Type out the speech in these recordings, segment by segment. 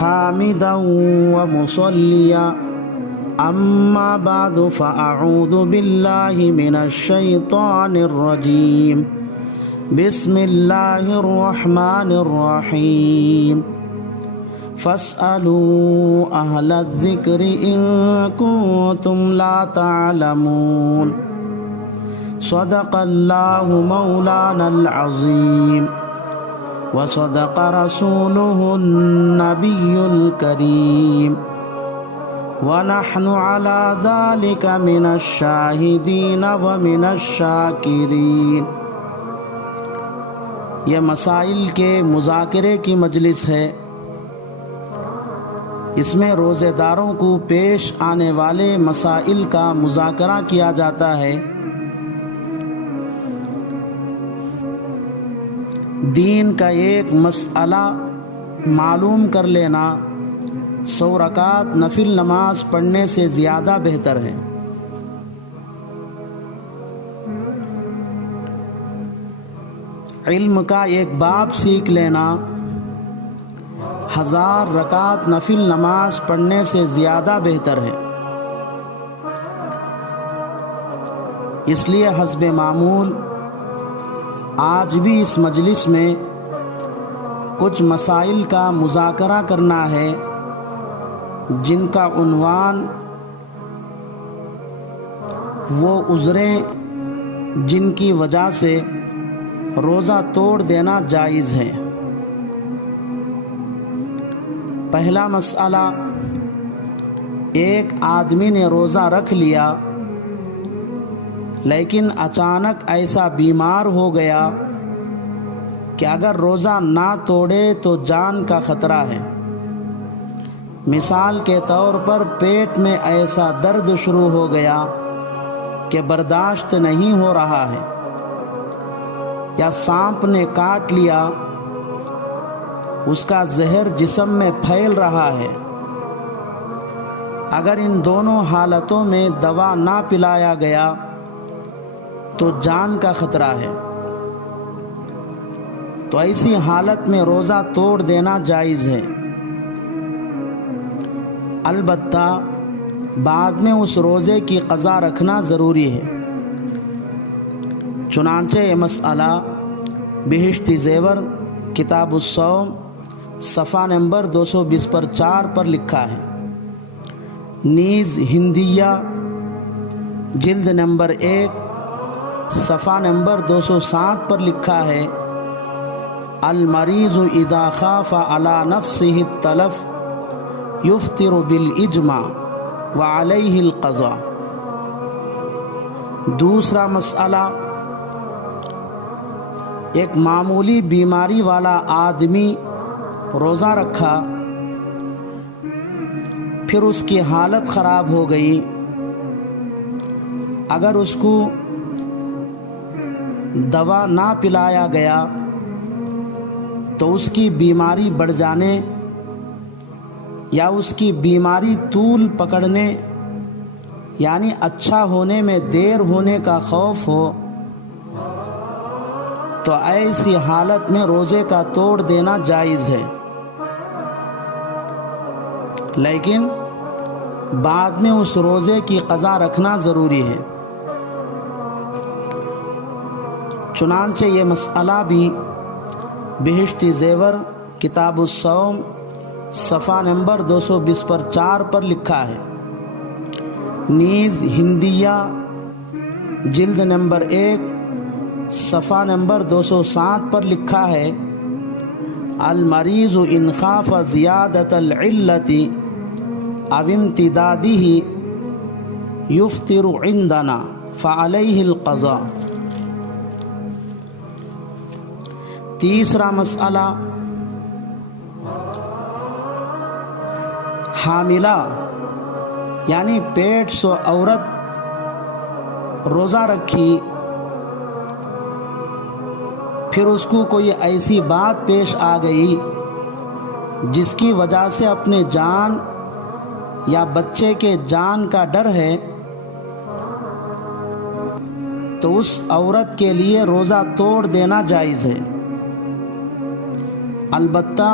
حامدا ومصليا أما بعد فأعوذ بالله من الشيطان الرجيم بسم الله الرحمن الرحيم فاسألوا أهل الذكر إن كنتم لا تعلمون صدق الله مولانا العظيم وصدق رسوله النبي الكريم ونحن على ذلك من الشاهدين ومن الشاکرین۔ یہ مسائل کے مذاکرے کی مجلس ہے۔ اس میں روزے داروں کو پیش آنے والے مسائل کا مذاکرہ کیا جاتا ہے۔ دین کا ایک مسئلہ معلوم کر لینا 100 رکعت نفل نماز پڑھنے سے زیادہ بہتر ہے۔ علم کا ایک باب سیکھ لینا 1000 رکعت نفل نماز پڑھنے سے زیادہ بہتر ہے۔ اس لیے حسب معمول آج بھی اس مجلس میں کچھ مسائل کا مذاکرہ کرنا ہے جن کا عنوان وہ عذریں جن کی وجہ سے روزہ توڑ دینا جائز ہے۔ پہلا مسئلہ، ایک آدمی نے روزہ رکھ لیا لیکن اچانک ایسا بیمار ہو گیا کہ اگر روزہ نہ توڑے تو جان کا خطرہ ہے۔ مثال کے طور پر پیٹ میں ایسا درد شروع ہو گیا کہ برداشت نہیں ہو رہا ہے، یا سانپ نے کاٹ لیا، اس کا زہر جسم میں پھیل رہا ہے۔ اگر ان دونوں حالتوں میں دوا نہ پلایا گیا تو جان کا خطرہ ہے، تو ایسی حالت میں روزہ توڑ دینا جائز ہے۔ البتہ بعد میں اس روزے کی قضا رکھنا ضروری ہے۔ چنانچہ یہ مسئلہ بہشتی زیور کتاب الصوم صفحہ نمبر 220 پر 4 پر لکھا ہے۔ نیز ہندیہ جلد نمبر 1 صفحہ نمبر 207 پر لکھا ہے، المریض اذا خاف علی نفسہ التلف یفطر بالاجماع وعلیہ القضاء۔ دوسرا مسئلہ، ایک معمولی بیماری والا آدمی روزہ رکھا، پھر اس کی حالت خراب ہو گئی۔ اگر اس کو دوا نہ پلایا گیا تو اس کی بیماری بڑھ جانے یا اس کی بیماری طول پکڑنے یعنی اچھا ہونے میں دیر ہونے کا خوف ہو تو ایسی حالت میں روزے کا توڑ دینا جائز ہے، لیکن بعد میں اس روزے کی قضا رکھنا ضروری ہے۔ چنانچہ یہ مسئلہ بھی بہشتی زیور کتاب الصوم صفحہ نمبر 220 پر 4 پر لکھا ہے۔ نیز ہندیہ جلد نمبر 1 صفحہ نمبر 207 پر لکھا ہے، المریض ان خاف زیادت العلت او امتدادہ یفطر عندنا فعلیہ القضاء۔ تیسرا مسئلہ، حاملہ یعنی پیٹ سو عورت روزہ رکھی، پھر اس کو کوئی ایسی بات پیش آ گئی جس کی وجہ سے اپنے جان یا بچے کے جان کا ڈر ہے، تو اس عورت کے لیے روزہ توڑ دینا جائز ہے۔ البتہ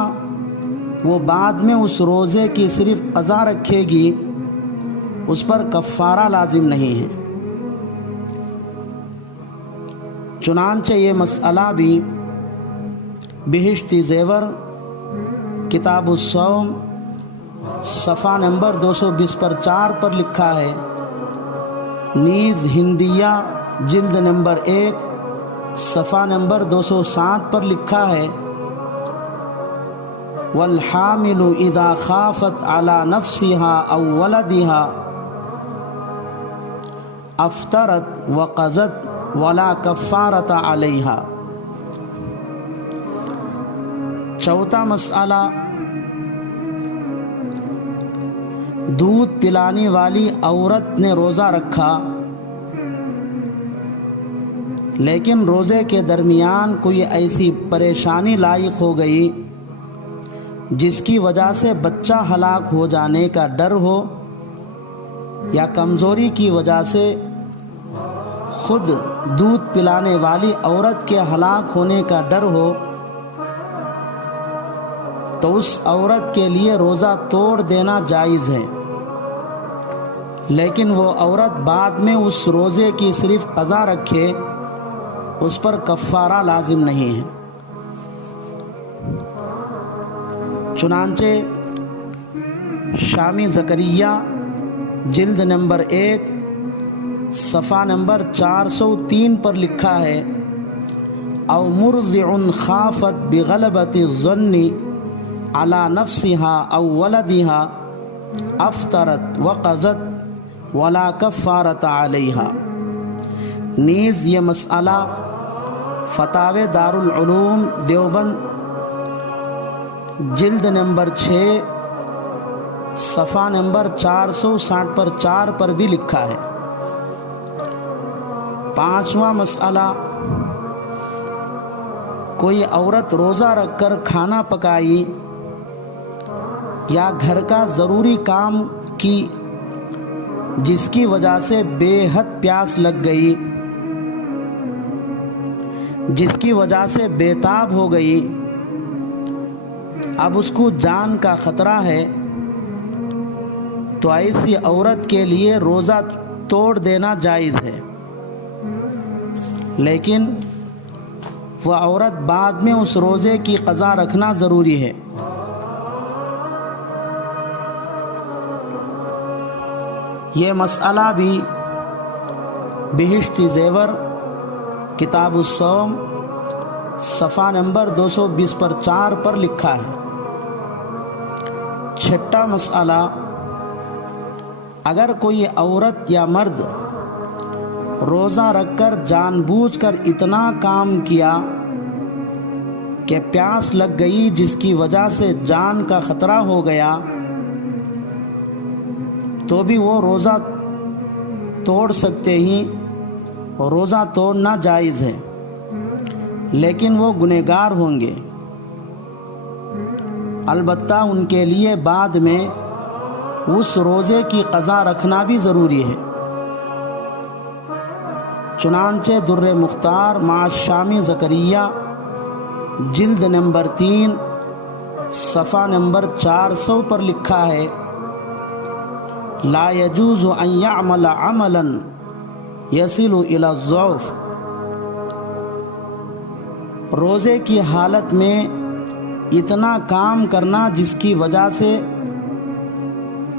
وہ بعد میں اس روزے کی صرف قضا رکھے گی، اس پر کفارہ لازم نہیں ہے۔ چنانچہ یہ مسئلہ بھی بہشتی زیور کتاب الصوم صفحہ نمبر 220 پر 4 پر لکھا ہے۔ نیز ہندیہ جلد نمبر 1 صفحہ نمبر 207 پر لکھا ہے، والحامل اذا خافت على نفسها او ولدها افطرت وقضت ولا کفارۃ علیہا۔ چوتھا مسئلہ، دودھ پلانے والی عورت نے روزہ رکھا لیکن روزے کے درمیان کوئی ایسی پریشانی لاحق ہو گئی جس کی وجہ سے بچہ ہلاک ہو جانے کا ڈر ہو، یا کمزوری کی وجہ سے خود دودھ پلانے والی عورت کے ہلاک ہونے کا ڈر ہو، تو اس عورت کے لیے روزہ توڑ دینا جائز ہے، لیکن وہ عورت بعد میں اس روزے کی صرف قضا رکھے، اس پر کفارہ لازم نہیں ہے۔ چنانچہ شامی زکریہ جلد نمبر 1 صفحہ نمبر 403 پر لکھا ہے، او مرضع خافت بغلبۃ الظن علی نفسها او ولدها افطرت وقضت ولا کفارۃ علیہا۔ نیز یہ مسئلہ فتاوی دارالعلوم دیوبند جلد نمبر 6 صفحہ نمبر 460 پر 4 پر بھی لکھا ہے۔ پانچواں مسئلہ، کوئی عورت روزہ رکھ کر کھانا پکائی یا گھر کا ضروری کام کی جس کی وجہ سے بے حد پیاس لگ گئی، جس کی وجہ سے بے تاب ہو گئی، اب اس کو جان کا خطرہ ہے، تو ایسی عورت کے لیے روزہ توڑ دینا جائز ہے، لیکن وہ عورت بعد میں اس روزے کی قضا رکھنا ضروری ہے۔ یہ مسئلہ بھی بہشتی زیور کتاب الصوم صفحہ نمبر 220 پر 4 پر لکھا ہے۔ چھٹا مسئلہ، اگر کوئی عورت یا مرد روزہ رکھ کر جان بوجھ کر اتنا کام کیا کہ پیاس لگ گئی جس کی وجہ سے جان کا خطرہ ہو گیا، تو بھی وہ روزہ توڑ سکتے ہیں، روزہ توڑنا جائز ہے، لیکن وہ گنہگار ہوں گے، البتہ ان کے لیے بعد میں اس روزے کی قضا رکھنا بھی ضروری ہے۔ چنانچہ در مختار مع شامی زکریہ جلد نمبر 3 صفحہ نمبر 400 پر لکھا ہے، لا يجوز ان يعمل عملا يصل الى الضعف۔ روزے کی حالت میں اتنا کام کرنا جس کی وجہ سے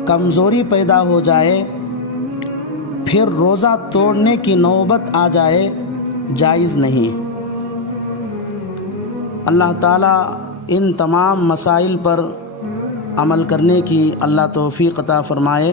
کمزوری پیدا ہو جائے، پھر روزہ توڑنے کی نوبت آ جائے، جائز نہیں۔ اللہ تعالیٰ ان تمام مسائل پر عمل کرنے کی اللہ توفیق عطا فرمائے۔